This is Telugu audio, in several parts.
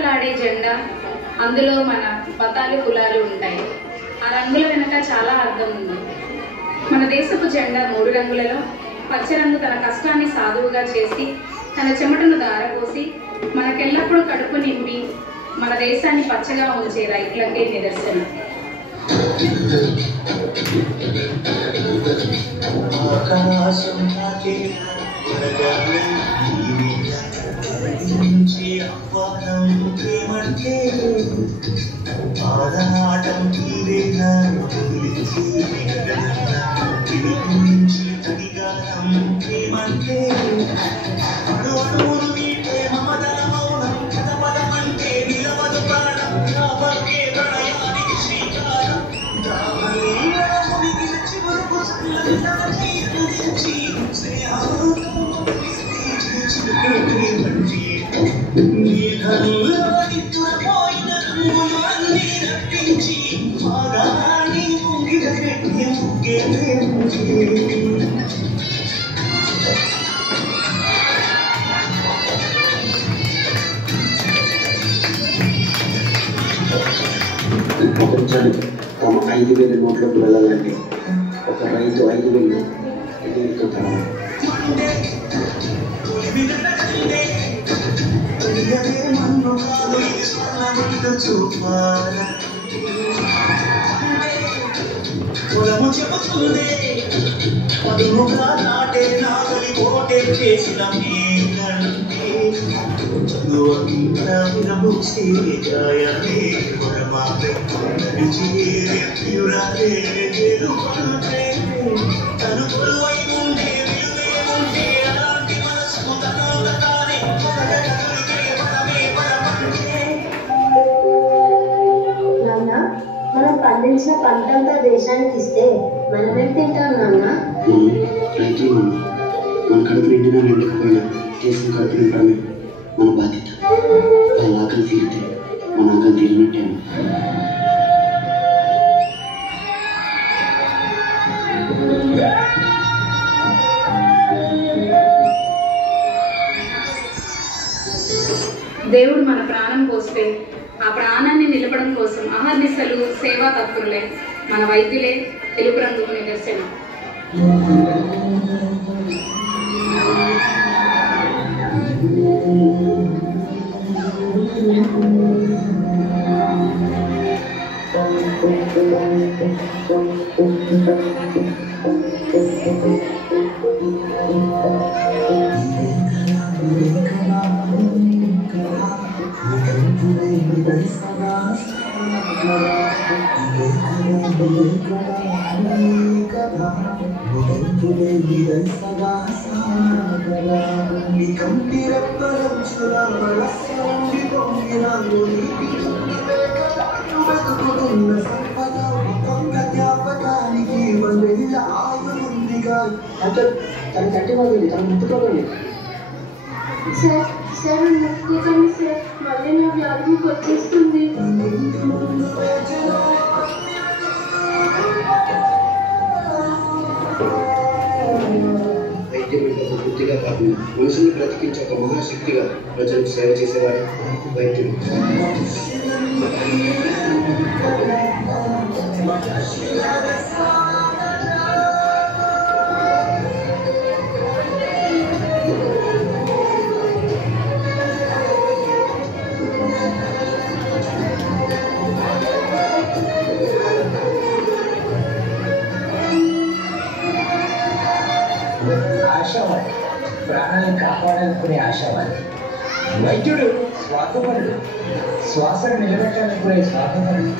రెపరెపలాడే జెండా, అందులో మన మతాలు కులాలు ఉంటాయి. ఆ రంగుల వెనుక చాలా అర్థం ఉంది. మన దేశపు జెండా 3 రంగులలో పచ్చ రంగు తన కష్టాన్ని సాధువుగా చేసి తన చెమటను దారపోసి మనకెల్లప్పుడూ కడుపు నింపి మన దేశాన్ని పచ్చగా ఉంచే రైతులకే నిదర్శనం. ప్రపంచానికి తమ 5,000 నోట్లకు వెళ్ళాలంటే ఒక రైతు 5,000 ఎదురుతో తరాలి. పొలము చెబుతుందే పదునుగా నాటే నాగలి కోటే చేసిన మీకంటే చదువుసే గాయనే పరమాత్మ తనుకులు అయి ఉండే విలువే ఉంటే అలాంటి మనసుకు తనోగతానే మనమే పరమంటే. మనం పండించిన పంటంతా దేశానికి ఇస్తే మనమేం తింటాం నాన్న? రైతులు మన కడుపు నిండినా నిండకపోయినా దేశం కడుపు నింపడమే మన బాధ్యత. వాళ్ళ ఆకలి తీరితే మన ఆకలి తీరినట్టే. దేవుడు మన ప్రాణం పోస్తే ఆ ప్రాణాన్ని నిలపడం కోసం అహర్నిశలు సేవా తత్పరులే మన వైద్యులే తెలుపు రంగుకు నిదర్శనం. తన కట్టి వాళ్ళు తన ముట్టుకోవాలి. సార్ ముట్టుకోకండి సార్, మళ్ళీ నా వ్యాధి వచ్చేస్తుంది. వైద్యం ఒక వృత్తిగా కాకుండా మనుషుల్ని బ్రతికించే ఒక మహాశక్తిగా ప్రజలకు సేవ చేసేవాడు వైద్యుడు. ఆశావాది, ప్రాణాలను కాపాడాలనుకునే ఆశావాది. వైద్యుడు స్వార్థపరుడు, శ్వాసను నిలబెట్టాలనుకునే స్వార్థపరుడు.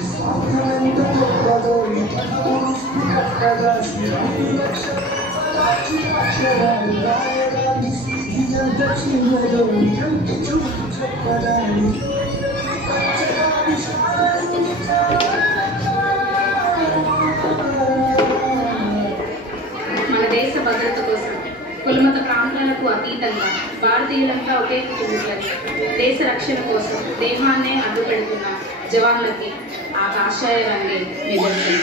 మన దేశ భద్రత కోసం కులమత ప్రాంతాలకు అతీతంగా భారతీయులంతా ఒకే కుటుంబం. దేశ రక్షణ కోసం దేహాన్నే అడ్డు పెడుతున్న జవాన్లకి ఆ కాషాయ రంగే నిదర్శనం.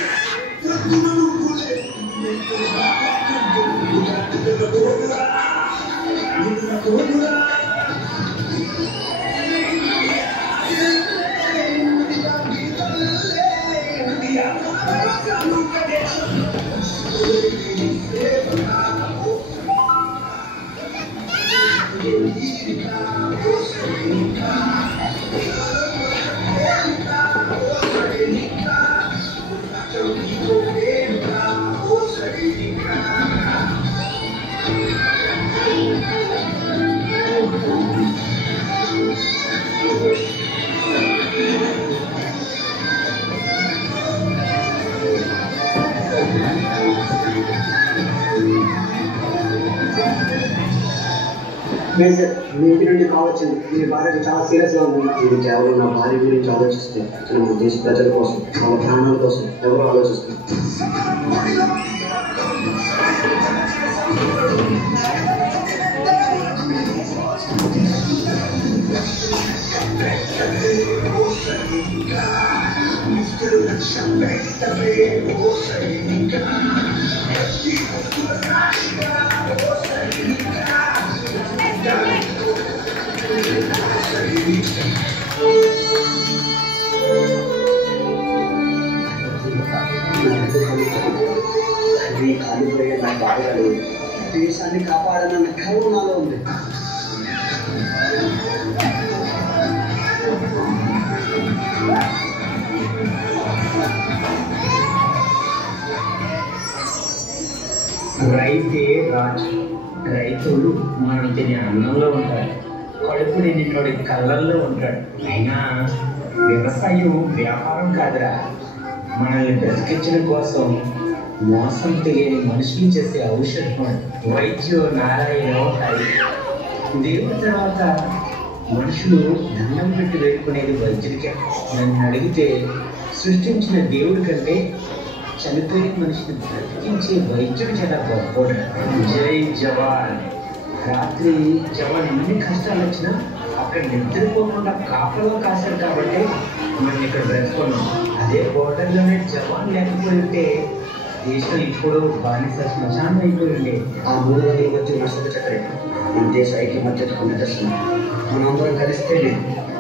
మేజర్ మీ ఇంటి నుండి కావచ్చింది. మీ భార్యకు చాలా సీరియస్గా ఉంది. నేను కేవలం నా భార్య గురించి ఆలోచిస్తే తన మన దేశ ప్రజల కోసం వాళ్ళ ప్రాణాల కోసం ఎవరు ఆలోచిస్తారు? కాలిపోయే నా బాధలు దేశాన్ని కాపాడనన్న గర్వం నాలో ఉంది. రైతే రాజు. రైతులు మనం తినే అన్నంలో ఉంటాడు, కడుపు నిండినోడి కళ్ళల్లో ఉంటాడు. అయినా వ్యవసాయం వ్యాపారం కాదురా, మనల్ని బ్రతికించడం కోసం మోసం తెలియని మనుషులు చేసే ఔషధం. వైద్యో నారాయణ హరి. దేవుడి తర్వాత మనుషులు దండం పెట్టి వేడుకునేది వైద్యుడికే. నన్ను అడిగితే సృష్టించిన దేవుడి కంటే చనిపోయిన మనిషిని బ్రతికించే వైద్యుడు చాలా గొప్పడు. జై జవాన్. రాత్రి జవాన్ ఎన్ని కష్టాలు వచ్చినా అక్కడ నిద్రపోకుండా కాపలా కాశారు కాబట్టి మనం ఇక్కడ బ్రతుకున్నాం. అదే బోర్డర్లోనే జవాన్ లేకపోయి ఉంటే దేశం ఇప్పుడు బానిస శ్మశానం అయిపోయి ఉండే. ఆ 3 రోజుల మధ్య నష్టత చక్రం మన దేశ ఐక్యమత్యతకు నిదర్శనం. మనందరం కలిస్తే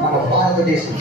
మన భారతదేశం.